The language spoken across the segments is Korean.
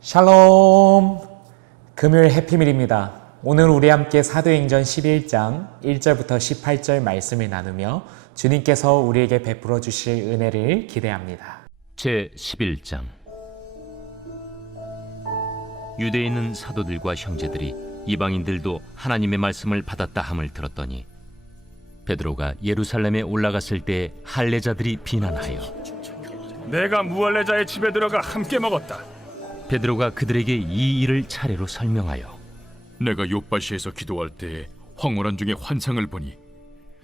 샬롬! 금요일 해피밀입니다. 오늘 우리 함께 사도행전 11장 1절부터 18절 말씀을 나누며 주님께서 우리에게 베풀어 주실 은혜를 기대합니다. 제11장. 유대에 있는 사도들과 형제들이 이방인들도 하나님의 말씀을 받았다 함을 들었더니 베드로가 예루살렘에 올라갔을 때 할례자들이 비난하여 내가 무할례자의 집에 들어가 함께 먹었다. 베드로가 그들에게 이 일을 차례로 설명하여 내가 욥바시에서 기도할 때에 황홀한 중에 환상을 보니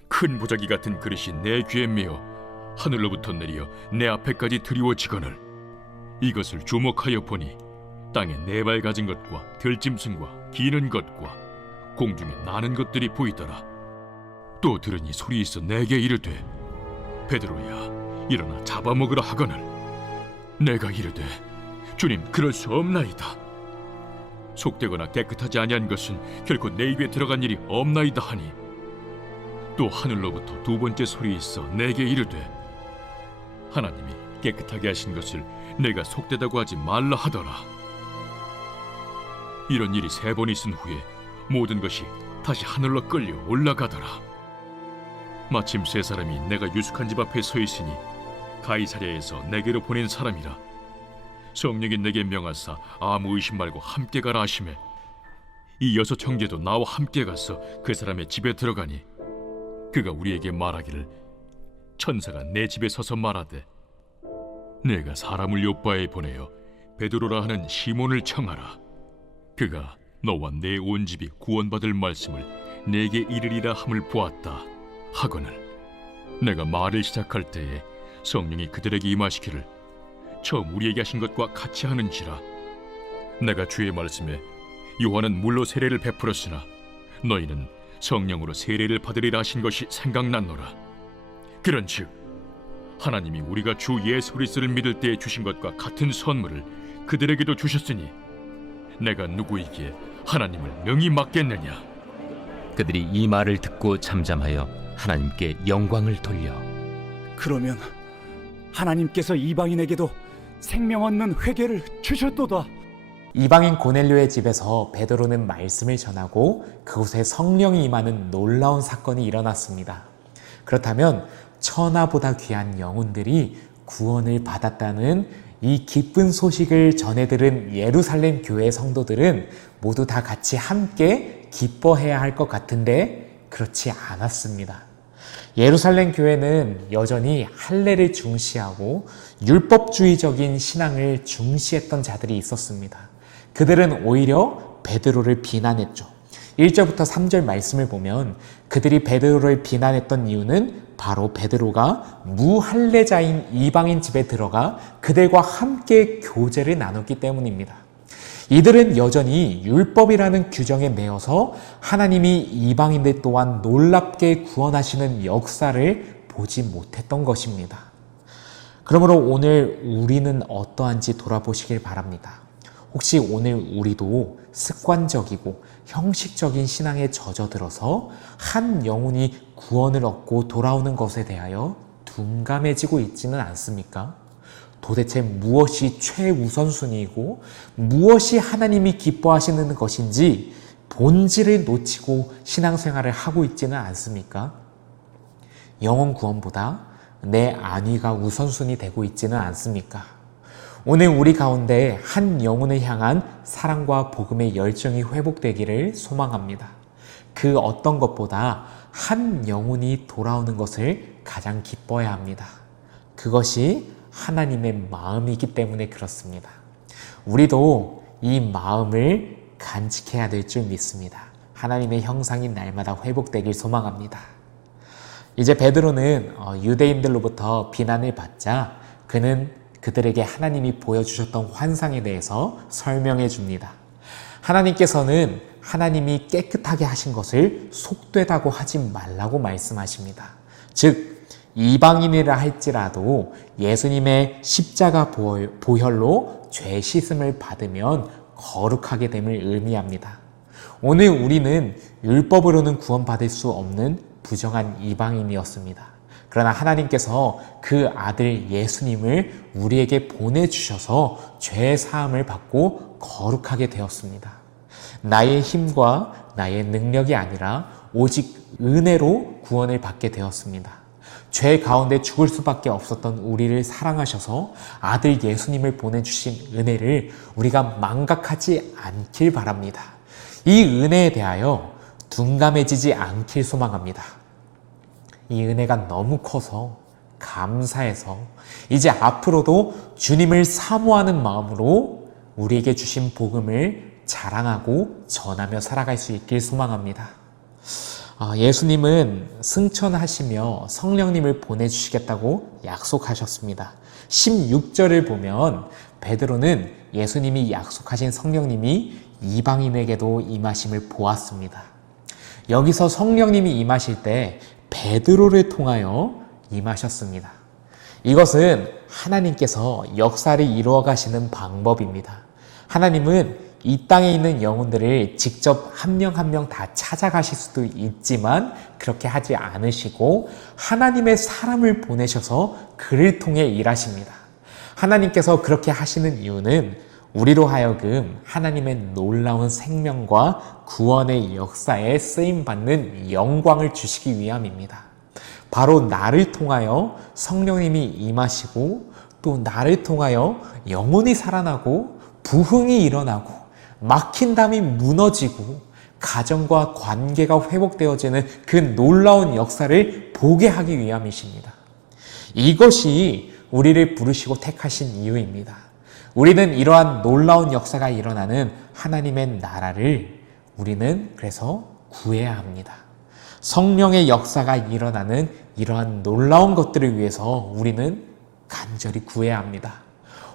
큰 보자기 같은 그릇이 내 귀에 메어 하늘로부터 내려 내 앞에까지 드리워지거늘 이것을 주목하여 보니 땅에 네 발 가진 것과 들짐승과 기는 것과 공중에 나는 것들이 보이더라. 또 들으니 소리 있어 내게 이르되 베드로야 일어나 잡아먹으라 하거늘 내가 이르되 주님 그럴 수 없나이다. 속되거나 깨끗하지 아니한 것은 결코 내 입에 들어간 일이 없나이다 하니 또 하늘로부터 두 번째 소리 있어 내게 이르되 하나님이 깨끗하게 하신 것을 내가 속되다고 하지 말라 하더라. 이런 일이 세 번 있은 후에 모든 것이 다시 하늘로 끌려 올라가더라. 마침 세 사람이 내가 유숙한 집 앞에 서 있으니 가이사랴에서 내게로 보낸 사람이라. 성령이 내게 명하사 아무 의심 말고 함께 가라 하시매 이 여섯 형제도 나와 함께 가서 그 사람의 집에 들어가니 그가 우리에게 말하기를 천사가 내 집에 서서 말하되 내가 사람을 요빠에 보내어 베드로라 하는 시몬을 청하라. 그가 너와 내 온 집이 구원받을 말씀을 내게 이르리라 함을 보았다 하거늘 내가 말을 시작할 때에 성령이 그들에게 임하시기를 처음 우리에게 하신 것과 같이 하는지라. 내가 주의 말씀에 요한은 물로 세례를 베풀었으나 너희는 성령으로 세례를 받으리라 하신 것이 생각났노라. 그런즉 하나님이 우리가 주 예수 그리스도를 믿을 때에 주신 것과 같은 선물을 그들에게도 주셨으니 내가 누구이기에 하나님을 명히 맡겠느냐. 그들이 이 말을 듣고 잠잠하여 하나님께 영광을 돌려 그러면 하나님께서 이방인에게도 생명 얻는 회개를 주셨도다. 이방인 고넬료의 집에서 베드로는 말씀을 전하고 그곳에 성령이 임하는 놀라운 사건이 일어났습니다. 그렇다면 천하보다 귀한 영혼들이 구원을 받았다는 이 기쁜 소식을 전해들은 예루살렘 교회 성도들은 모두 다 같이 함께 기뻐해야 할 것 같은데 그렇지 않았습니다. 예루살렘 교회는 여전히 할례를 중시하고 율법주의적인 신앙을 중시했던 자들이 있었습니다. 그들은 오히려 베드로를 비난했죠. 1절부터 3절 말씀을 보면 그들이 베드로를 비난했던 이유는 바로 베드로가 무할례자인 이방인 집에 들어가 그들과 함께 교제를 나눴기 때문입니다. 이들은 여전히 율법이라는 규정에 매여서 하나님이 이방인들 또한 놀랍게 구원하시는 역사를 보지 못했던 것입니다. 그러므로 오늘 우리는 어떠한지 돌아보시길 바랍니다. 혹시 오늘 우리도 습관적이고 형식적인 신앙에 젖어들어서 한 영혼이 구원을 얻고 돌아오는 것에 대하여 둔감해지고 있지는 않습니까? 도대체 무엇이 최우선순위이고 무엇이 하나님이 기뻐하시는 것인지 본질을 놓치고 신앙생활을 하고 있지는 않습니까? 영혼 구원보다 내 안위가 우선순위 되고 있지는 않습니까? 오늘 우리 가운데 한 영혼을 향한 사랑과 복음의 열정이 회복되기를 소망합니다. 그 어떤 것보다 한 영혼이 돌아오는 것을 가장 기뻐해야 합니다. 그것이 하나님의 마음이기 때문에 그렇습니다. 우리도 이 마음을 간직해야 될 줄 믿습니다. 하나님의 형상이 날마다 회복되길 소망합니다. 이제 베드로는 유대인들로부터 비난을 받자 그는 그들에게 하나님이 보여주셨던 환상에 대해서 설명해 줍니다. 하나님께서는 하나님이 깨끗하게 하신 것을 속되다고 하지 말라고 말씀하십니다. 즉 이방인이라 할지라도 예수님의 십자가 보혈로 죄 씻음을 받으면 거룩하게 됨을 의미합니다. 오늘 우리는 율법으로는 구원받을 수 없는 부정한 이방인이었습니다. 그러나 하나님께서 그 아들 예수님을 우리에게 보내주셔서 죄 사함을 받고 거룩하게 되었습니다. 나의 힘과 나의 능력이 아니라 오직 은혜로 구원을 받게 되었습니다. 죄 가운데 죽을 수밖에 없었던 우리를 사랑하셔서 아들 예수님을 보내주신 은혜를 우리가 망각하지 않길 바랍니다. 이 은혜에 대하여 둔감해지지 않길 소망합니다. 이 은혜가 너무 커서 감사해서 이제 앞으로도 주님을 사모하는 마음으로 우리에게 주신 복음을 자랑하고 전하며 살아갈 수 있길 소망합니다. 예수님은 승천하시며 성령님을 보내주시겠다고 약속하셨습니다. 16절을 보면 베드로는 예수님이 약속하신 성령님이 이방인에게도 임하심을 보았습니다. 여기서 성령님이 임하실 때 베드로를 통하여 임하셨습니다. 이것은 하나님께서 역사를 이루어 가시는 방법입니다. 하나님은 이 땅에 있는 영혼들을 직접 한 명 한 명 다 찾아가실 수도 있지만 그렇게 하지 않으시고 하나님의 사람을 보내셔서 그를 통해 일하십니다. 하나님께서 그렇게 하시는 이유는 우리로 하여금 하나님의 놀라운 생명과 구원의 역사에 쓰임받는 영광을 주시기 위함입니다. 바로 나를 통하여 성령님이 임하시고 또 나를 통하여 영혼이 살아나고 부흥이 일어나고 막힌 담이 무너지고 가정과 관계가 회복되어지는 그 놀라운 역사를 보게 하기 위함이십니다. 이것이 우리를 부르시고 택하신 이유입니다. 우리는 이러한 놀라운 역사가 일어나는 하나님의 나라를 우리는 그래서 구해야 합니다. 성령의 역사가 일어나는 이러한 놀라운 것들을 위해서 우리는 간절히 구해야 합니다.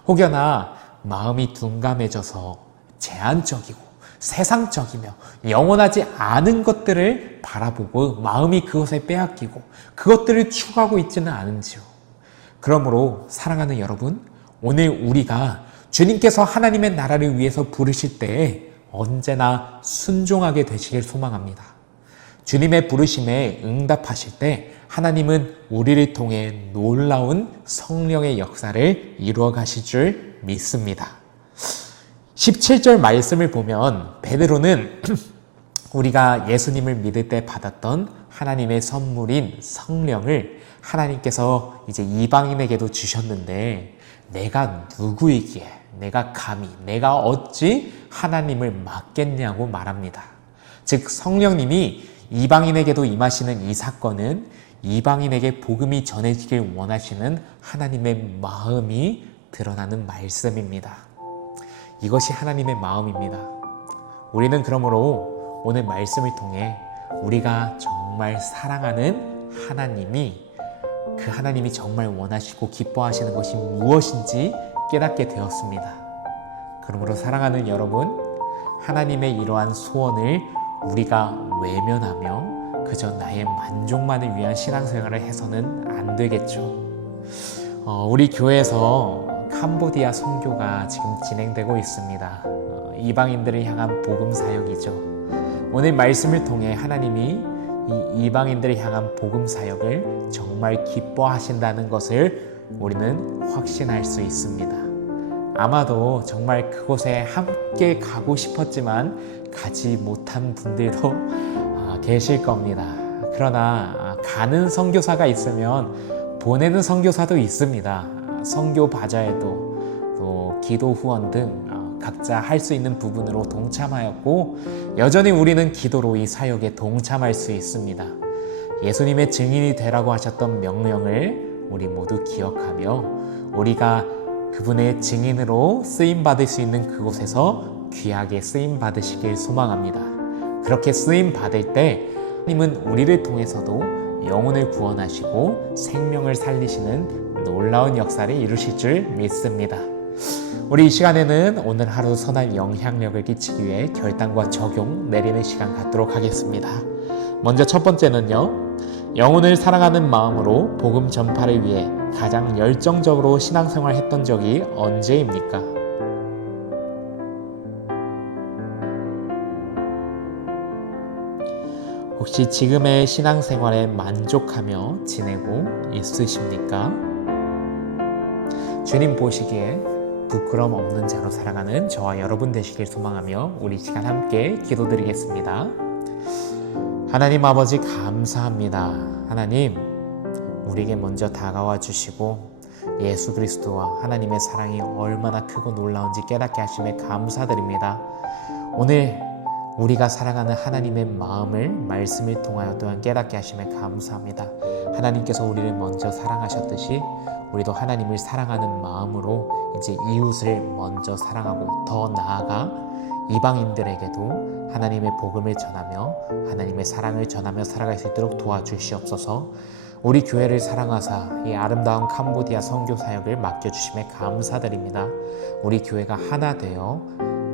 혹여나 마음이 둔감해져서 제한적이고 세상적이며 영원하지 않은 것들을 바라보고 마음이 그것에 빼앗기고 그것들을 추구하고 있지는 않은지요. 그러므로 사랑하는 여러분, 오늘 우리가 주님께서 하나님의 나라를 위해서 부르실 때에 언제나 순종하게 되시길 소망합니다. 주님의 부르심에 응답하실 때 하나님은 우리를 통해 놀라운 성령의 역사를 이루어 가실 줄 믿습니다. 17절 말씀을 보면 베드로는 우리가 예수님을 믿을 때 받았던 하나님의 선물인 성령을 하나님께서 이제 이방인에게도 주셨는데 내가 누구이기에 내가 감히 내가 어찌 하나님을 맡겠냐고 말합니다. 즉 성령님이 이방인에게도 임하시는 이 사건은 이방인에게 복음이 전해지길 원하시는 하나님의 마음이 드러나는 말씀입니다. 이것이 하나님의 마음입니다. 우리는 그러므로 오늘 말씀을 통해 우리가 정말 사랑하는 하나님이 그 하나님이 정말 원하시고 기뻐하시는 것이 무엇인지 깨닫게 되었습니다. 그러므로 사랑하는 여러분, 하나님의 이러한 소원을 우리가 외면하며 그저 나의 만족만을 위한 신앙생활을 해서는 안 되겠죠. 우리 교회에서 캄보디아 선교가 지금 진행되고 있습니다. 이방인들을 향한 복음 사역이죠. 오늘 말씀을 통해 하나님이 이 이방인들을 향한 복음 사역을 정말 기뻐하신다는 것을 우리는 확신할 수 있습니다. 아마도 정말 그곳에 함께 가고 싶었지만 가지 못한 분들도 계실 겁니다. 그러나 가는 선교사가 있으면 보내는 선교사도 있습니다. 선교 바자에도 또 기도 후원 등 각자 할 수 있는 부분으로 동참하였고 여전히 우리는 기도로 이 사역에 동참할 수 있습니다. 예수님의 증인이 되라고 하셨던 명령을 우리 모두 기억하며 우리가 그분의 증인으로 쓰임받을 수 있는 그곳에서 귀하게 쓰임받으시길 소망합니다. 그렇게 쓰임받을 때 하나님은 우리를 통해서도 영혼을 구원하시고 생명을 살리시는 놀라운 역사를 이루실 줄 믿습니다. 우리 이 시간에는 오늘 하루 선한 영향력을 끼치기 위해 결단과 적용 내리는 시간 갖도록 하겠습니다. 먼저 첫 번째는요, 영혼을 사랑하는 마음으로 복음 전파를 위해 가장 열정적으로 신앙생활 했던 적이 언제입니까? 혹시 지금의 신앙생활에 만족하며 지내고 있으십니까? 주님 보시기에 부끄럼 없는 자로 살아가는 저와 여러분 되시길 소망하며 우리 시간 함께 기도드리겠습니다. 하나님 아버지 감사합니다. 하나님, 우리에게 먼저 다가와 주시고 예수 그리스도와 하나님의 사랑이 얼마나 크고 놀라운지 깨닫게 하심에 감사드립니다. 오늘 우리가 살아가는 하나님의 마음을 말씀을 통하여 또한 깨닫게 하심에 감사합니다. 하나님께서 우리를 먼저 사랑하셨듯이 우리도 하나님을 사랑하는 마음으로 이제 이웃을 먼저 사랑하고 더 나아가 이방인들에게도 하나님의 복음을 전하며 하나님의 사랑을 전하며 살아갈 수 있도록 도와주시옵소서. 우리 교회를 사랑하사 이 아름다운 캄보디아 선교 사역을 맡겨주심에 감사드립니다. 우리 교회가 하나 되어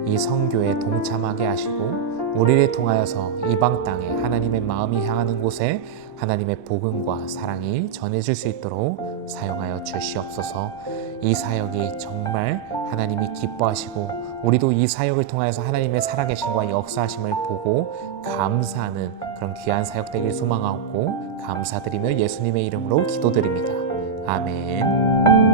이 선교에 동참하게 하시고 우리를 통하여서 이방 땅에 하나님의 마음이 향하는 곳에 하나님의 복음과 사랑이 전해질 수 있도록 사용하여 주시옵소서. 이 사역이 정말 하나님이 기뻐하시고 우리도 이 사역을 통하여서 하나님의 살아계심과 역사하심을 보고 감사하는 그런 귀한 사역 되길 소망하고 감사드리며 예수님의 이름으로 기도드립니다. 아멘.